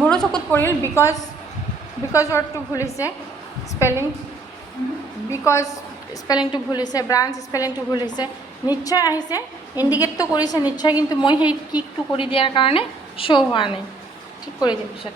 মোৰো চকুত পৰিল বিকজ ৱৰ্ডটো ভুল হৈছে স্পেলিং, বিকজ স্পেলিংটো ভুল হৈছে, ব্ৰাঞ্চ স্পেলিংটো ভুল হৈছে। নিশ্চয় আহিছে, ইণ্ডিকেটটো কৰিছে নিশ্চয়, কিন্তু মই সেই কিকটো কৰি দিয়াৰ কাৰণে শ্ব' হোৱা নাই। ঠিক কৰি দিম পিছত।